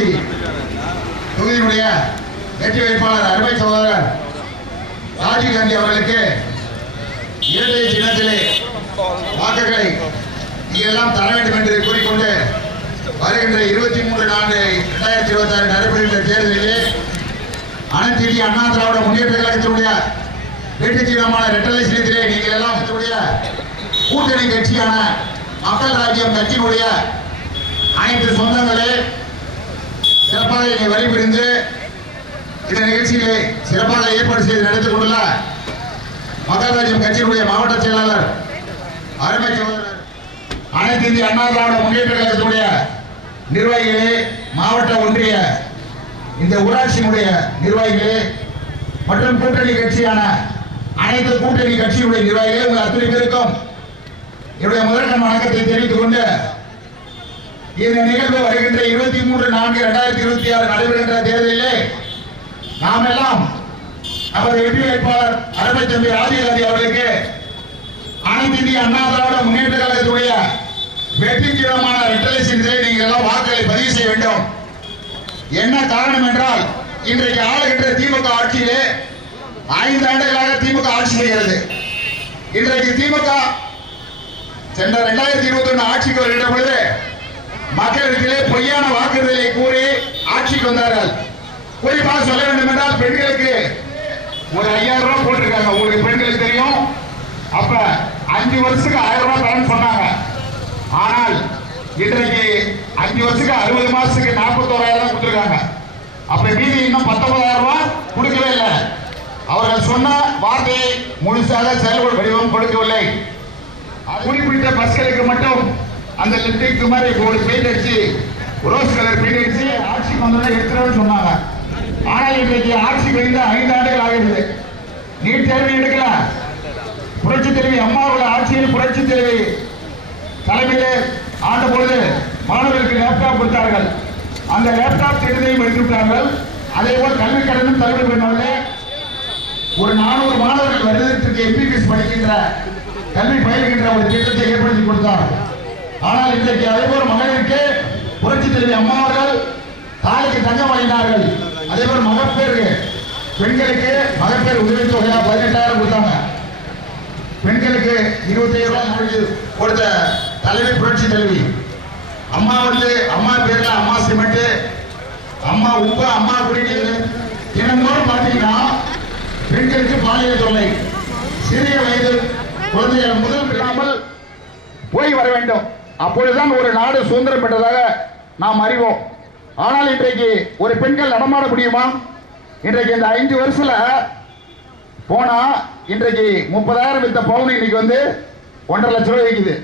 ஊராட்சி தொகுதியினுடைய வெற்றி வேட்பாளர் அருமை சகோதரர் ராஜீவ் காந்தி அவர்களுக்கு இரட்டை சின்னத்திலே வாக்குகளை நீங்கள் எல்லாம் தர வேண்டும் என்று கூறிக்கொண்டு வருகின்ற 23/4/2026 நடைபெறுகின்ற தேர்தலிலே அனைத்து இந்திய அண்ணா திராவிட முன்னேற்ற கழகத்தினுடைய வெற்றி தீவிரமான இரட்டலை சின்னத்திலே நீங்கள் எல்லாம் கூட்டணி கட்சியான மக்கள் ராஜ்யம் கட்சியினுடைய அனைத்து சொந்தங்களே சிறப்பாக இங்கே வழிபுரிந்து இந்த நிகழ்ச்சிகளை சிறப்பாக ஏற்பாடு செய்து நடத்திக் கொண்டுள்ள மக்கள் ராஜ்யம் கட்சியினுடைய மாவட்ட செயலாளர் அருமை சகோதரர் அனைத்து இந்திய அண்ணா திராவிட முன்னேற்ற கழகத்தினுடைய நிர்வாகிகளே, மாவட்ட ஒன்றிய இந்த ஊராட்சியினுடைய நிர்வாகிகளே மற்றும் கூட்டணி கட்சியான அனைத்து கூட்டணி கட்சியினுடைய நிர்வாகிகளே, உங்கள் அத்தனை பேருக்கும் என்னுடைய முதற்கண் வணக்கத்தை தெரிவித்துக் கொண்டு இந்த நிகழ்வு வருகின்ற 23/4/2026 நடைபெறுகின்ற தேர்தலிலே நாம் எல்லாம் நமது வெற்றி வேட்பாளர் அருமை தம்பி ராஜீவ் காந்தி அவர்களுக்கு அனைத்து இந்திய அண்ணா திராவிட முன்னேற்ற கழகத்துடைய வெற்றி தீவிரமான இரட்டலை சின்னத்திலே நீங்கள் எல்லாம் வாக்குகளை பதிவு செய்ய வேண்டும். என்ன காரணம் என்றால், இன்றைக்கு ஆளுகின்ற திமுக ஆட்சியிலே 5 ஆண்டுகளாக திமுக ஆட்சி செய்கிறது. இன்றைக்கு திமுக சென்ற 2021 ஆட்சிக்கு வருகின்ற பொழுது மக்களிடத்திலே பொய்யான வாக்குறுதிகளை கூறி ஆட்சிக்கு வந்தார்கள். குறிப்பாக சொல்ல வேண்டும் என்றால், பெண்களுக்கு ஒரு 5000 ரூபாய் போட்டிருக்காங்க. உங்களுக்கு பெண்களுக்கு தெரியும். அப்ப 5 வருஷத்துக்கு 1000 ரூபாய் தரேன்னு சொன்னாங்க. ஆனால் இன்றைக்கு 5 வருஷத்துக்கு 60 மாசத்துக்கு 41,000 தான் கொடுத்துருக்காங்க. அப்ப மீதி இன்னும் 19,000 ரூபாய் கொடுக்கவே இல்லை. அவர்கள் சொன்ன வார்த்தையை முழுசாக செயல்பட வடிவம் கொடுக்கவில்லை. குறிப்பிட்ட பஸ்களுக்கு மட்டும் அந்த லிப்டிக் மாதிரி ஒரு பெயிண்ட் அடிச்சு, ரோஸ் கலர் பெயிண்ட் அடிச்சு ஆட்சிக்கு வந்தோடனே எடுத்துறோம்னு சொன்னாங்க. ஆனால் இன்றைக்கு ஆட்சிக்கு வந்து 5 ஆண்டுகள் ஆகிறது. நீட் தேர்வு எடுக்கல. புரட்சி தலைவி அம்மாவோட ஆட்சியில் புரட்சி தலைவி தலைமையிலே ஆண்ட பொழுது மாணவர்களுக்கு லேப்டாப் கொடுத்தார்கள். அந்த லேப்டாப் திட்டத்தையும் எடுத்துவிட்டார்கள். அதே போல் கல்வி கடனும் தள்ளுபடி பண்ணார்கள். ஒரு 400 மாணவர்கள் வருடத்திற்கு எம்பிபிஎஸ் படிக்கின்ற கல்வி பயிர்கின்ற ஒரு திட்டத்தை ஏற்படுத்தி கொடுத்தார். ஆனால் இன்றைக்கு அதே போல் மகளிருக்கு புரட்சி தலைவி அம்மா அவர்கள் தாய்க்கு தங்கம் வழங்கினார்கள். அதே போல் மகப்பேறு பெண்களுக்கு மகப்பேறு உதவித்தொகையா 18,000 கொடுத்தாங்க. பெண்களுக்கு 25,000 ரூபாய் கொடுத்த தலைவி புரட்சி தலைவி அம்மா வந்து அம்மா பேர்ல அம்மா சிமெண்ட், அம்மா உப்பு, அம்மா குடிநீர் தினந்தோறும் பார்த்தீங்கன்னா பெண்களுக்கு பாலியல் தொல்லை. சிறிய வயது குழந்தைகள் முதல் பெறாமல் போய் வர வேண்டும். அப்பொழுதுதான் ஒரு நாடு சுதந்திரம் பெற்றதாக நாம் அறிவோம். ஆனால் இன்றைக்கு ஒரு பெண்கள் நடமாட முடியுமா? இன்றைக்கு இந்த 5 வருஷத்துல போனா இன்றைக்கு 30,000 வித்த பவுன் இன்னைக்கு வந்து 1.5 லட்சம் ரூபாய் விற்குது.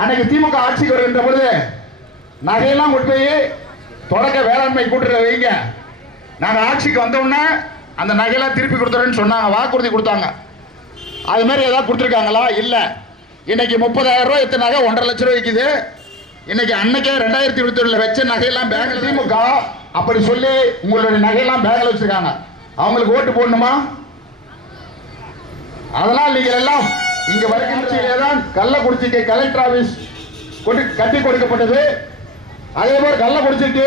அன்னைக்கு திமுக ஆட்சிக்கு வருகின்ற பொழுது நகையெல்லாம் கொண்டு போய் தொடக்க வேளாண்மை கூட்டுறத வைங்க, நாங்க ஆட்சிக்கு வந்தோம்னா அந்த நகையெல்லாம் திருப்பி கொடுத்துறேன்னு சொன்னாங்க, வாக்குறுதி கொடுத்தாங்க. அது மாதிரி ஏதாவது கொடுத்துருக்காங்களா? இல்ல. இன்னைக்கு 30,000 ரூபாய் எத்தனை நகை 1.5 லட்சம் ரூபாய் விற்குது. இன்னைக்கு அன்னைக்கே 2021 வச்ச நகையெல்லாம் பேங்க்ல திமுக அப்படி சொல்லி உங்களுடைய நகையெல்லாம் பேங்க்ல வச்சிருக்காங்க. அவங்களுக்கு ஓட்டு போடணுமா? அதனால் நீங்கள் எல்லாம் இங்க வருகின்றதான் கள்ளக்குறிச்சிக்கு கலெக்டர் ஆபீஸ் கட்டி கொடுக்கப்பட்டது. அதே போல கள்ளக்குறிச்சிக்கு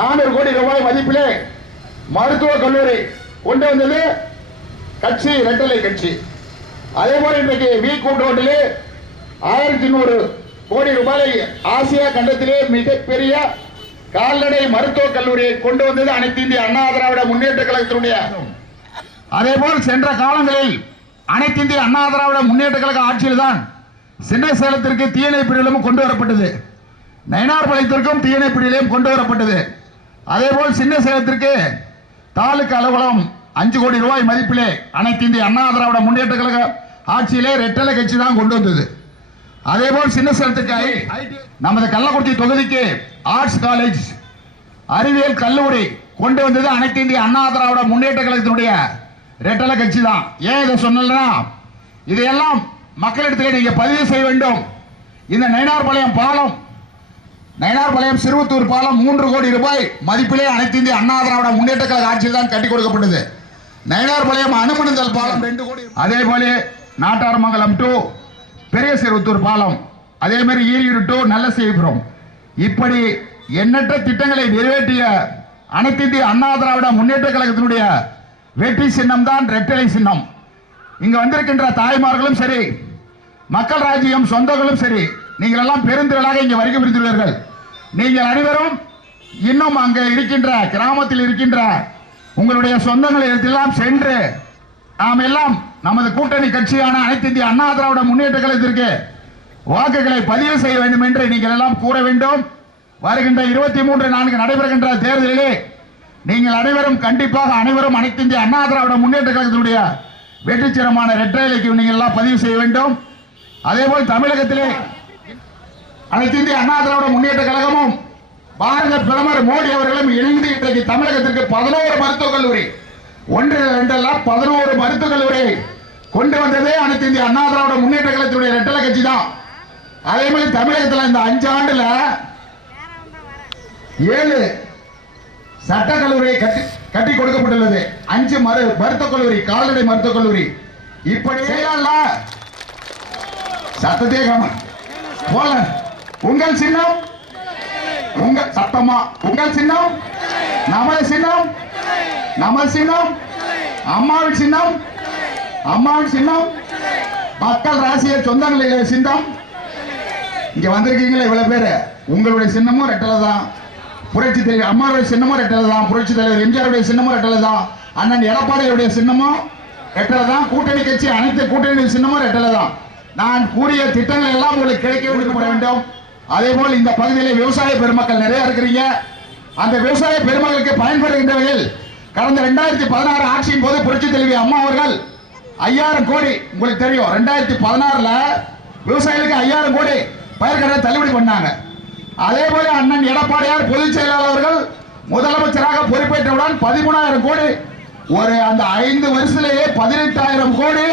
400 கோடி ரூபாய் மதிப்பிலே மருத்துவக் கல்லூரி கொண்டு வந்தது கட்சி, இரட்டலை கட்சி. அதே போல இன்றைக்கு வி கூட்டோட்டிலே 1100 கோடி ரூபாய் ஆசியா கண்டத்திலே மிகப்பெரிய கால்நடை மருத்துவக் கல்லூரியை கொண்டு வந்தது அனைத்து இந்திய அண்ணா திராவிட முன்னேற்ற கழகத்தினுடைய. அதே போல் சென்ற காலங்களில் அனைத்து இந்திய அண்ணா திராவிட முன்னேற்ற கழக ஆட்சியில் தான் சின்ன சேலத்திற்கு தீயணைப்பு நிலையம் கொண்டு வரப்பட்டது. நயினார்பாளையத்திற்கும் தீயணைப்பு நிலையம் கொண்டு வரப்பட்டது. அதே போல் சின்ன சேலத்திற்கு தாலுகா அலுவலகம் 5 கோடி ரூபாய் மதிப்பிலே அனைத்து இந்திய அண்ணா திராவிட முன்னேற்ற கழக ஆட்சியிலே ரெட்டலை கட்சி தான் கொண்டு வந்தது. அதே போல் சின்ன சேலத்துக்கு நமது கள்ளக்குறிச்சி தொகுதிக்கு ஆர்ட்ஸ் காலேஜ், அறிவியல் கல்லூரி கொண்டு வந்தது அனைத்து இந்திய அண்ணா திராவிட முன்னேற்ற கழகத்தினுடைய ரெட்டலை கட்சி தான். ஏன் இதை சொன்னா, இதையெல்லாம் மக்களிடத்தில் நீங்க பதிவு செய்ய வேண்டும். இந்த நயினார்பாளையம் பாலம், நயினார்பாளையம் சிறுவத்தூர் பாலம் 3 கோடி ரூபாய் மதிப்பிலே அனைத்து இந்திய அண்ணா திராவிட முன்னேற்ற கழக ஆட்சியில் தான் கட்டி கொடுக்கப்பட்டது. நயினார்பாளையம் அனுமனுந்தல் பாலம் 2 கோடி. அதே போல நாட்டாரமங்கலம் டு பெரிய சிறுவத்தூர் பாலம், அதே மாதிரி ஈரியூர் டு நல்லசேவிபுரம், இப்படி எண்ணற்ற திட்டங்களை நிறைவேற்றிய அனைத்து இந்திய அண்ணா திராவிட முன்னேற்ற கழகத்தினுடைய வெற்றி சின்னம் தான் ரெட்டலை சின்னம். இங்க வந்திருக்கின்ற தாய்மார்களும் சரி, மக்கள் ராஜ்யம் சொந்தங்களும் சரி, நீங்கள் எல்லாம் பெருந்திரளாக இங்கே வருகை புரிந்துள்ளீர்கள். நீங்கள் அனைவரும் இன்னும் அங்க இருக்கின்ற கிராமத்தில் இருக்கின்ற உங்களுடைய சொந்தங்களிடத்தெல்லாம் சென்று நாம் எல்லாம் நமது கூட்டணி கட்சியான அனைத்து இந்திய அண்ணா திராவிட முன்னேற்ற கழகத்திற்கு வாக்குகளை பதிவு செய்ய வேண்டும் என்று நீங்கள் எல்லாம் கூற வேண்டும். வருகின்ற 23/4 நடைபெறுகின்ற தேர்தலிலே நீங்கள் அனைவரும் கண்டிப்பாக அனைவரும் அனைத்து இந்திய அண்ணா திராவிட முன்னேற்ற கழகத்தினுடைய வெற்றி சின்னமான இரட்டை இலைக்கு நீங்கள் எல்லாம் பதிவு செய்ய வேண்டும். அதேபோல் தமிழகத்திலே அனைத்து இந்திய அண்ணா திராவிட முன்னேற்ற கழகமும் பாரத பிரதமர் மோடி அவர்களும் இணைந்து இன்றைக்கு தமிழகத்திற்கு 11 மருத்துவக் கல்லூரி, 1 2 அல்ல 11 மருத்துவக் கல்லூரி கொண்டு வந்ததே அனைத்து இந்திய அண்ணா திராவிட முன்னேற்ற கழகத்தினுடைய இரட்டை கட்சி தான். அதே மாதிரி தமிழகத்தில் இந்த 5 ஆண்டுல 7 சட்ட கல்லூரியை கட்டி கொடுக்கப்பட்டுள்ளது. 5 மருத்துவக் கல்லூரி, கால்நடை மருத்துவக் கல்லூரி. இப்படி செய்யல சத்தத்தே போல. உங்கள் சின்னம், உங்கள் சத்தமா, உங்கள் சின்னம், நமது சின்னம், நமது சின்னம், அம்மாவின் சின்னம், அம்மாவின் சின்னம், மக்கள் ராசிய சொந்தங்களில் சின்னம். இங்க வந்திருக்கீங்களா இவ்வளவு பேரு, உங்களுடைய சின்னமும் ரெட்டலை தான். புரட்சி தலைவர் அம்மாவுடைய சின்னமும் ரெட்டலை தான். புரட்சி தலைவர் எம்ஜிஆருடைய சின்னமும் ரெட்டலை தான். அண்ணன் எடப்பாடியுடைய சின்னமும் ரெட்டலை தான். கூட்டணி கட்சி அனைத்து கூட்டணி சின்னமும் ரெட்டலை தான். நான் கூறிய திட்டங்கள் எல்லாம் உங்களுக்கு கிடைக்க வேண்டும். அதே போல் இந்த பகுதியில் விவசாய பெருமக்கள் நிறைய இருக்கிறீங்க. அந்த விவசாய பெருமக்களுக்கு பயன்படுகின்ற வகையில் கடந்த 2016 ஆட்சியின் போது புரட்சி தலைவி அம்மா அவர்கள் 5000 கோடி, உங்களுக்கு தெரியும், 2016ல விவசாயிகளுக்கு 5000 கோடி பயிர்க்கடனை தள்ளுபடி பண்ணாங்க. அதே போல அண்ணன் எடப்பாடியார் பொதுச் செயலாளர் அவர்கள் முதலமைச்சராக பொறுப்பேற்றவுடன் 13000 கோடி, ஒரு அந்த 5 வருஷத்திலேயே 18000 கோடி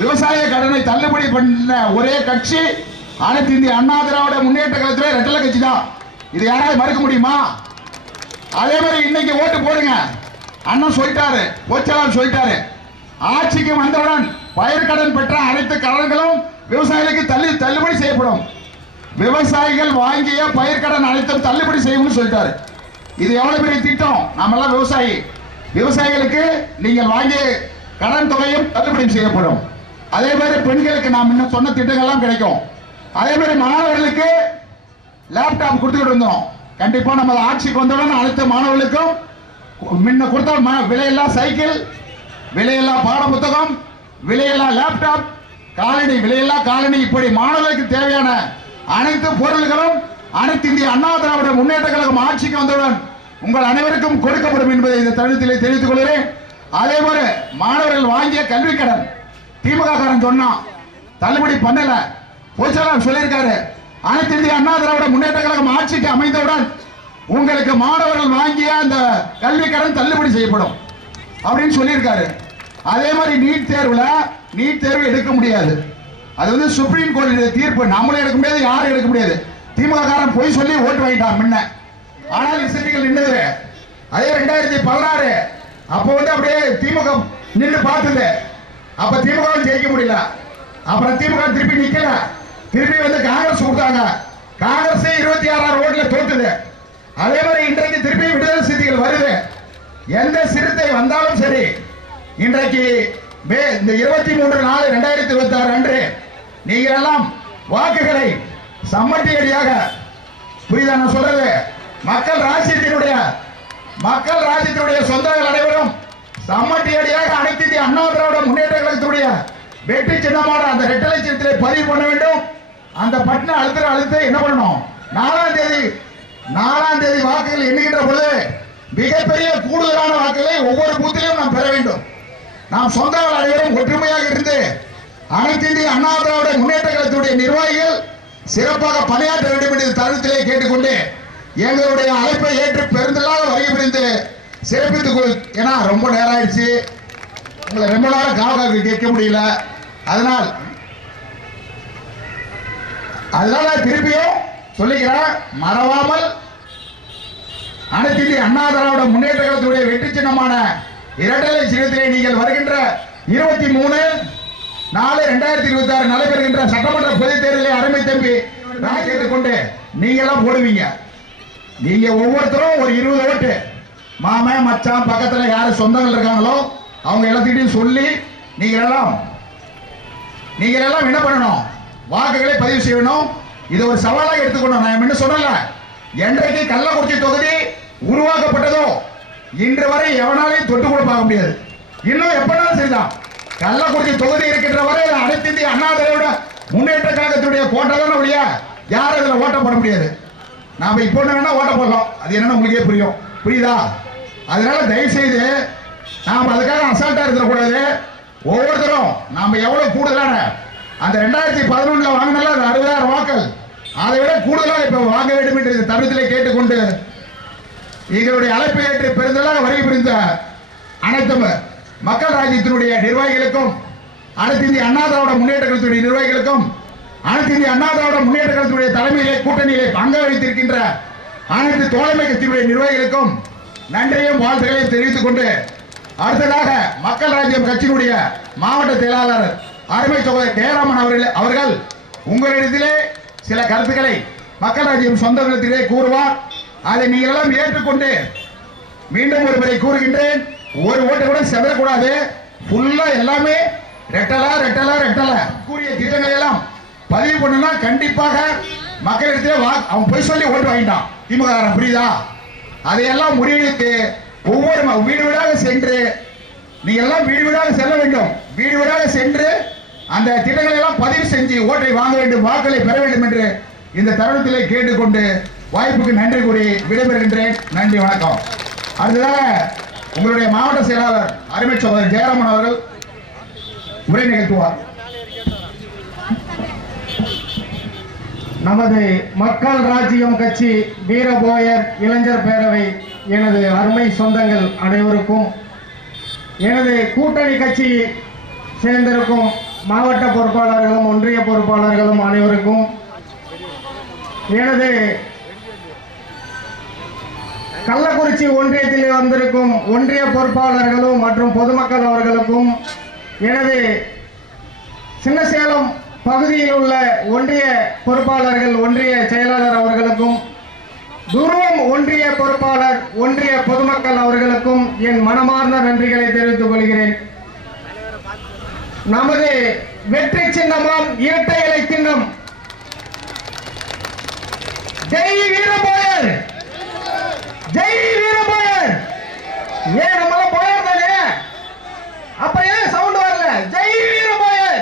விவசாய கடனை தள்ளுபடி பண்ண ஒரே கட்சி அனைத்து இந்திய அண்ணா திராவிட முன்னேற்ற கழகத்திலே ரெட்டலை கட்சி தான். இது யாராவது மறுக்க முடியுமா? அதே மாதிரி இன்னைக்கு ஓட்டு போடுங்க. அண்ணன் சொல்லிட்டாரு, பொதுச்செயலாளர் சொல்லிட்டாரு, ஆட்சிக்கு வந்தவுடன் பயிர்க்கடன் பெற்ற அனைத்து கடன்களும் விவசாயிகளுக்கு தள்ளுபடி செய்யப்படும். விவசாயிகள் வாங்கிய பயிர்க்கடன் அனைத்தும் தள்ளுபடி செய்யும் சொல்லிட்டாரு. இது எவ்வளவு பெரிய திட்டம். நாமெல்லாம் விவசாயிகளுக்கு நீங்கள் வாங்கிய கடன் தொகையும் தள்ளுபடி செய்யப்படும். அதே மாதிரி பெண்களுக்கு நாம் இன்னும் சொன்ன திட்டங்கள்லாம் கிடைக்கும். அதே மாதிரி மாணவர்களுக்கு லேப்டாப் கொடுத்துக்கிட்டு இருந்தோம். கண்டிப்பா நம்ம ஆட்சிக்கு வந்தவுடன் அனைத்து மாணவர்களுக்கும் முன்ன கொடுத்த விலையில்லா சைக்கிள், விலையில்லா பாட புத்தகம், விலையில்லா லேப்டாப், காலணி, விலையில்லா காலணி, இப்படி மாணவர்களுக்கு தேவையான அனைத்து பொருள்களும் அனைத்து இந்திய அண்ணா திராவிட முன்னேற்ற கழகம் ஆட்சிக்கு வந்தவுடன் உங்கள் அனைவருக்கும் கொடுக்கப்படும் என்பதை இந்த தருணத்திலே தெரிவித்துக் கொள்கிறேன். அதே போல மாணவர்கள் வாங்கிய கல்வி கடன் திமுக காரன் சொன்னா தள்ளுபடி பண்ணல, பொதுச்செயலாளர் சொல்லியிருக்காரு. அனைத்து இந்திய அண்ணா திராவிட முன்னேற்ற கழகம் ஆட்சிக்கு அமைந்தவுடன் உங்களுக்கு மாணவர்கள் வாங்கிய அந்த கல்வி கடன் தள்ளுபடி செய்யப்படும் அப்படின்னு சொல்லியிருக்காரு. அதே மாதிரி நீட் தேர்வு எடுக்க முடியாது. அது வந்து சுப்ரீம் கோர்ட் தீர்ப்பு. நம்மளும் எடுக்க முடியாது, யாரும் எடுக்க முடியாது. திமுக காரன் போய் சொல்லி ஓட்டு வாங்கிட்டான் முன்ன. ஆனால் இசைகள் நின்றது. அதே 2016 அப்போ வந்து அப்படியே திமுக நின்று பார்த்தது. அப்ப திமுக ஜெயிக்க முடியல. அப்புறம் திமுக திருப்பி நிக்கல, திருப்பி வந்து காங்கிரஸ் கொடுத்தாங்க. காங்கிரஸ் 26 ஓட்டுல தோத்துது. அதே மாதிரி இன்றைக்கு திருப்பி விடுதலை சிறுத்தைகள் வருது. எந்த சிறுத்தை வந்தாலும் சரி, இன்றைக்கு இந்த 23/4/2026 அன்று நீங்கள் எல்லாம் வாக்குகளை சம்மட்டி அடியாக, புரியுதா நான் சொல்றது, மக்கள் ராஜ்யத்தினுடைய சொந்தங்கள் அனைவரும் சம்மட்டி அடியாக அனைத்து இந்திய அண்ணா திராவிட முன்னேற்ற கழகத்துடைய வெற்றி சின்னமான அந்த ரெட்டலை சின்னத்திலே பதிவு பண்ண வேண்டும். அந்த பட்டனை அழுத்த என்ன பண்ணணும், 4ஆம் தேதி வாக்குகள் எண்ணுகின்ற பொழுது மிகப்பெரிய கூடுதலான வாக்குகளை ஒவ்வொரு பூத்திலும் நாம் பெற வேண்டும். நாம் சொந்தங்கள் அனைவரும் ஒற்றுமையாக இருந்து அனைத்து இந்திய அண்ணா திராவிட முன்னேற்ற கழகத்துடைய நிர்வாகிகள் சிறப்பாக பணியாற்ற வேண்டும் என்று தருணத்திலே கேட்டுக்கொண்டு எங்களுடைய அழைப்பை ஏற்று பெருந்தலாக வருகை புரிந்து சிறப்பித்துக் கொள். ஏன்னா ரொம்ப நேரம் ஆயிடுச்சு, உங்களை ரொம்ப நேரம் காவலாக கேட்க முடியல. அதனால் திருப்பியும் சொல்லிக்கிறேன், மறவாமல் அனைத்து இந்திய அண்ணா திராவிட முன்னேற்ற கழகத்துடைய வெற்றி சின்னமான இரட்டலை சின்னத்திலே நீங்கள் வருகின்ற 23/4/2026 நடைபெறுகின்ற சட்டமன்ற பொதுத் தேர்தலை அருமை தம்பி நான் கேட்டுக்கொண்டு நீங்க எல்லாம் போடுவீங்க. நீங்க ஒவ்வொருத்தரும் ஒரு 20 ஓட்டு மாமன் மச்சான் பக்கத்துல யாரு சொந்தங்கள் இருக்காங்களோ அவங்க எல்லாத்திட்டையும் சொல்லி நீங்க எல்லாம் என்ன பண்ணணும், வாக்குகளை பதிவு செய்யணும். இது ஒரு சவாலாக எடுத்துக்கணும். நான் என்ன சொன்னல, என்றைக்கு கள்ளக்குறிச்சி தொகுதி உருவாக்கப்பட்டதோ இன்று வரை எவனாலையும் தொட்டு கூட பார்க்க முடியாது. இன்னும் எப்பனாலும் சரிதான், கள்ளக்குறிச்சி தொகுதி இருக்கின்ற வரை அனைத்து இந்திய அண்ணா திராவிட முன்னேற்ற கழகத்துடைய கோட்டை தானே ஒழிய யாரும் இதுல ஓட்ட போட முடியாது. நாம இப்போ வேணா ஓட்ட போடலாம், அது என்னன்னு உங்களுக்கே புரியுதா? அதனால தயவு செய்து நாம அதுக்காக அசால்ட்டா இருக்கக்கூடாது. ஒவ்வொருத்தரும் நாம எவ்வளவு கூடுதலான அந்த 2011 வாங்கினால அது 60,000 வாக்கள், அதை விட கூடுதலாக இப்ப வாங்க வேண்டும் என்று இந்த தருணத்திலே கேட்டுக்கொண்டு எங்களுடைய அழைப்பை ஏற்று பெருந்தலாக வருகை புரிந்த அனைத்து மக்கள் ராஜ்யத்தினுடைய நிர்வாகிகளுக்கும் அனைத்து இந்திய அண்ணா திராவிட முன்னேற்ற கழகத்துடைய நிர்வாகிகளுக்கும் அனைத்து இந்திய அண்ணா திராவிட முன்னேற்ற கழகத்துடைய தலைமையிலே கூட்டணியிலே பங்கு வகித்திருக்கின்ற அனைத்து தோழமை கட்சியுடைய நிர்வாகிகளுக்கும் நன்றியும் வாழ்த்துக்களையும் தெரிவித்துக் கொண்டு அடுத்ததாக மக்கள் ராஜ்யம் கட்சியினுடைய மாவட்ட செயலாளர் அருமை சகோதரர் ஜெயராமன் அவர்கள் உங்களிடத்திலே சில கருத்துக்களை மக்கள் ராஜ்யம் சொந்தங்களிடத்திலே கூறுவார். அதை நீங்கள் எல்லாம் ஏற்றுக்கொண்டு மீண்டும் ஒரு முறை கூறுகின்றேன், ஒரு ஓட்டு கூட செதறக்கூடாது. ஃபுல்லா எல்லாமே ரெட்டலா கூறிய திட்டங்களை எல்லாம் பதிவு பண்ணா கண்டிப்பாக மக்களிடத்திலே அவன் போய் சொல்லி ஓட்டு வாங்கிட்டான் திமுக, புரியுதா? அதையெல்லாம் முறியடித்து ஒவ்வொரு வீடு வீடாக சென்று நீங்க எல்லாம் வீடு வீடாக செல்ல வேண்டும். வீடு வீடாக சென்று அந்த திட்டங்களை எல்லாம் பதிவு செஞ்சு ஓட்டை வாங்க வேண்டும், வாக்களை பெற வேண்டும் என்று இந்த தருணத்திலே கேட்டுக்கொண்டு வாய்ப்புக்கு நன்றி கூறி விடைபெறுகின்றேன். நன்றி, வணக்கம். அடுத்ததாக உங்களுடைய மாவட்ட செயலாளர் அருமை சகோதரர் ஜெயராமன் அவர்கள் உரை நிகழ்த்துவார். நமது மக்கள் ராஜ்யம் கட்சி வீரபோயர் இளைஞர் பேரவை எனது அருமை சொந்தங்கள் அனைவருக்கும், எனது கூட்டணி கட்சி சேர்ந்திருக்கும் மாவட்ட பொறுப்பாளர்களும் ஒன்றிய பொறுப்பாளர்களும் அனைவருக்கும், எனது கள்ளக்குறிச்சி ஒன்றியத்தில் வந்திருக்கும் ஒன்றிய பொறுப்பாளர்களும் மற்றும் பொதுமக்கள் அவர்களுக்கும், எனது சின்னசேலம் பகுதியில் உள்ள ஒன்றிய பொறுப்பாளர்கள் ஒன்றிய செயலாளர் அவர்களுக்கும், துருவம் ஒன்றிய பொறுப்பாளர் ஒன்றிய பொதுமக்கள் அவர்களுக்கும் என் மனமார்ந்த நன்றிகளை தெரிவித்துக் கொள்கிறேன். நமது வெற்றி சின்னமாம் இரட்டை இலை சின்னம் ஜெய் வீரபோயர், ஜெய் வீரபோயர். ஏன் நம்மள போயர் தானே, அப்ப ஏன் சவுண்ட் வரல? ஜெய் வீரபோயர்,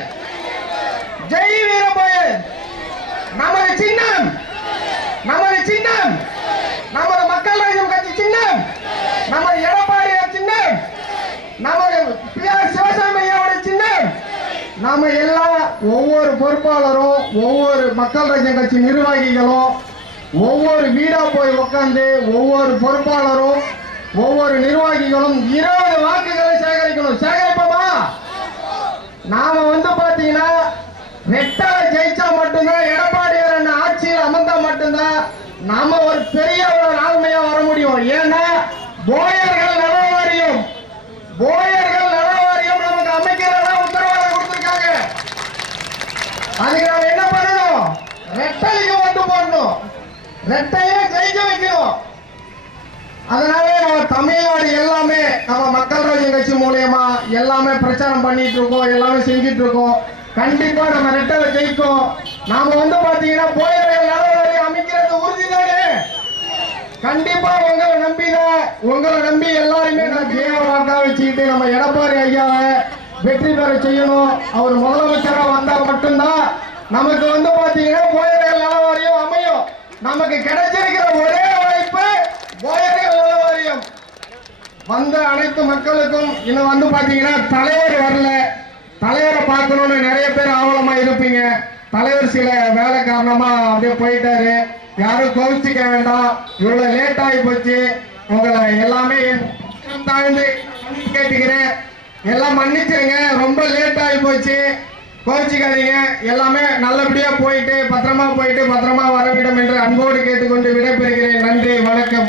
ஜெய் வீரபோயர். நமது சின்னம், நமது சின்னம், நமது மக்கள் ராஜ்யம் கட்சி சின்னம், நமது எடப்பாடியார் சின்னம், நமது பி.ஆர். சிவசாமியோட சின்னம். நாம எல்லாம் ஒவ்வொரு பொறுப்பாளரும் ஒவ்வொரு மக்கள் ராஜ்யம் கட்சி நிர்வாகிகளும் ஒவ்வொரு வீடா போய் உட்கார்ந்து ஒவ்வொரு பொறுப்பாளரும் ஒவ்வொரு நிர்வாகிகளும் 20 வாக்குகளை சேகரிக்கணும். சேகரிப்போமா? நாம பாத்தீங்கன்னா ரெட்டலை ஜெயிச்சா மட்டும்தான், எடப்பாடியார் ஆட்சியில் அமர்ந்தா மட்டும்தான் நாம ஒரு பெரிய ஒரு ஆளுமையா வர முடியும். ஏன்னா போயர்கள் நல வாரியம், போயர்கள் நல வாரியம் நமக்கு அமைக்கிறதா உத்தரவாதம் கொடுத்திருக்காங்க. அதுக்கு நாம என்ன பண்ணணும்? ரெட்டலைக்கு ஓட்டு போடணும், ரெட்டையே ஜெயிக்க வைக்கணும். அதனால நம்ம தமிழ்நாடு எல்லாமே நம்ம மக்கள் ராஜ்யம் கட்சி மூலியமா எல்லாமே பிரச்சாரம் பண்ணிட்டு இருக்கோம், எல்லாமே செஞ்சிட்டு இருக்கோம். கண்டிப்பா நம்ம ரெட்டலை ஜெயிக்கும். நாம பாத்தீங்கன்னா போயர்கள் நல வாரியம் அமைக்கிறது உறுதிதானே. கண்டிப்பா உங்களை நம்பி எல்லாருமே வாக்கா வச்சுக்கிட்டு நம்ம எடப்பாடி ஐயாவை வெற்றி பெற செய்யணும். அவர் முதலமைச்சரா வந்தா மட்டும்தான் நமக்கு பாத்தீங்கன்னா போயர்கள் நல வாரியம் அமையும். நமக்கு கிடைச்சிருக்கிற ஒரே வாய்ப்பு போயர்கள் நல வாரியம். வந்த அனைத்து மக்களுக்கும் இன்னும் பாத்தீங்கன்னா தலைவர் வரல, தலைவரை பார்க்கணும்னு நிறைய பேர் ஆவலமா இருப்பீங்க. தலைவர் சில வேலை காரணமா அப்படியே போயிட்டாரு. யாரும் கோவிச்சுக்க வேண்டாம், இவ்வளவு லேட் ஆகி போச்சு. உங்களை எல்லாமே தாழ்ந்து கேட்டுக்கிறேன், எல்லாம் மன்னிச்சிருங்க. ரொம்ப லேட் ஆகி போச்சு, கோவிச்சுக்காதீங்க. எல்லாமே நல்லபடியா போயிட்டு பத்திரமா வர வேண்டும் என்று அன்போடு கேட்டுக்கொண்டு விடைபெறுகிறேன். நன்றி, வணக்கம்.